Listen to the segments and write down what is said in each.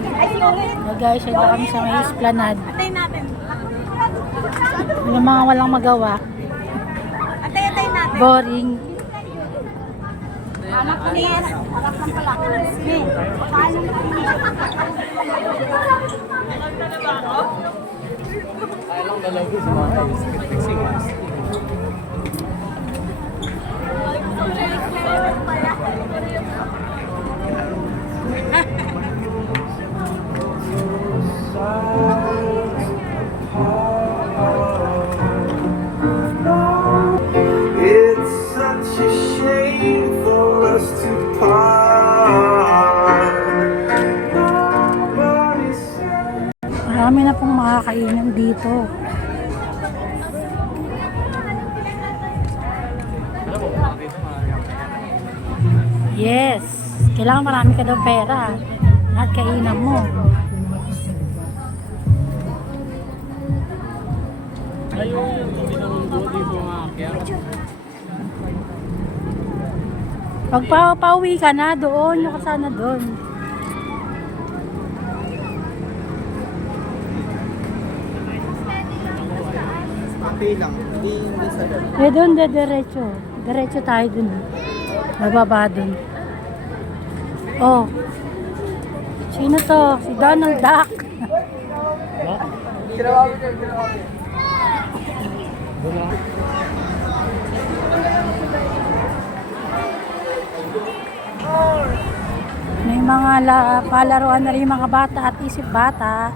So guys, ito kami sa may esplanade. Yung mga walang magawa. Atay natin. Boring. Anak ko niya. Harap ng pala. It's such a shame for us to part. Nobody said. Marami na pong makakainan dito. Yes. Kailangan marami ka daw pera. Lahat kainan mo. Pag pauwi ka na doon, yung kasana doon. Okay lang, hindi sa loob. Doon, diretso. Diretso tayo doon. Bababa doon. Oh. Sino to? Si Donald Duck. May mga palaruan na rin mga bata at isip bata.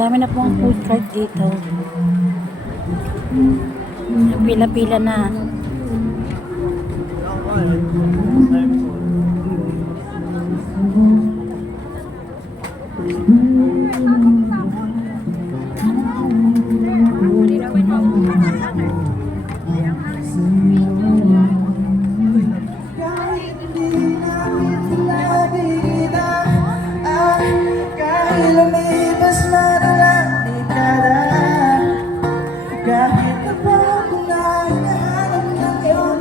Madami na pong food cart dito. Pila-pila na. Kahit hindi namin nakikita, kahit lumipas na dalang dekada, kahit na ba kung na hinahanap ng iyong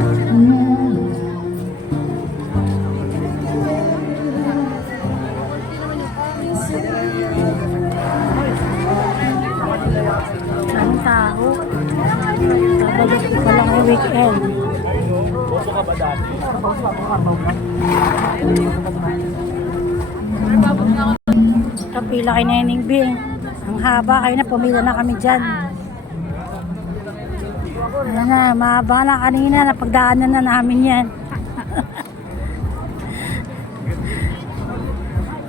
Ang tao. Sabado pa lang ay weekend. Kapila kay Neneng Bing. Ang haba, kayo na pumila na kami dyan. Ano na, mahaba na kanina, napagdaanan na namin yan.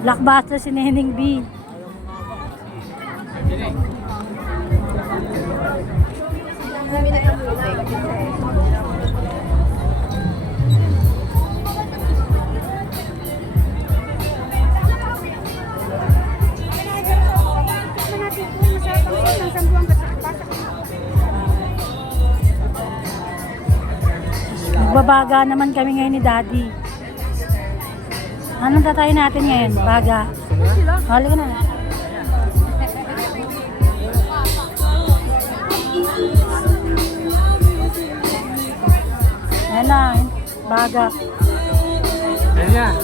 Blockbuster si Neneng B. Nagbabaga naman kami ngayon ni Daddy. Anong tatayin natin ngayon? Baga. Halika na. Yan na. Baga. Yan yan.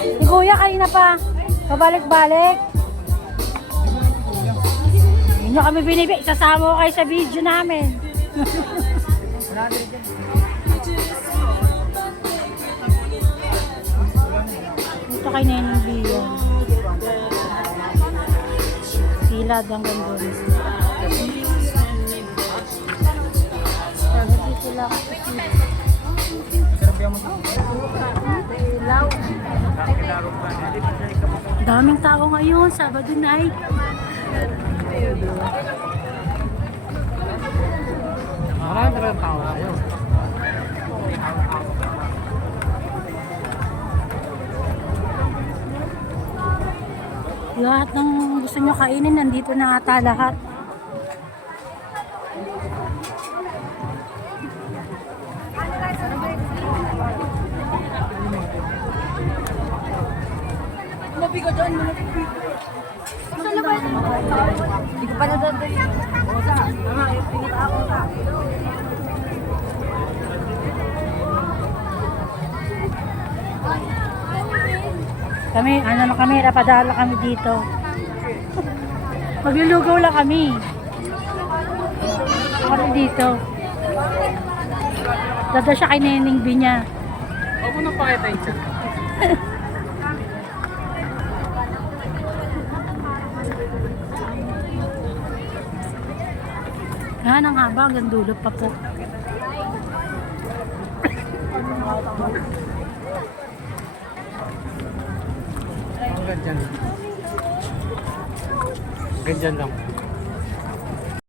Si Kuya kanina pa. Pabalik-balik. Hindi nyo kami binibig. Isasama ko kayo sa video namin. Ito kay Neneng B yan. Silad hanggang doon. Sabi dito lang. Daming tao ngayon, Sabado night. Marami rin tao tayo. Lahat ng gusto nyo kainin, nandito na ata lahat. Mabigo doon, mabigo. Saan na ba ito? Hindi ko pa na doon. Osa. Pinita ako sa. Kami, ano na kami, napadala kami dito. Maglulugaw lang kami. Kami dito. Dada siya kay Neneng B niya. Huwag mo nang pakita yung chat. Yan ang haba, hanggang dulo pa po. Hanggang dyan. Hanggang dyan lang.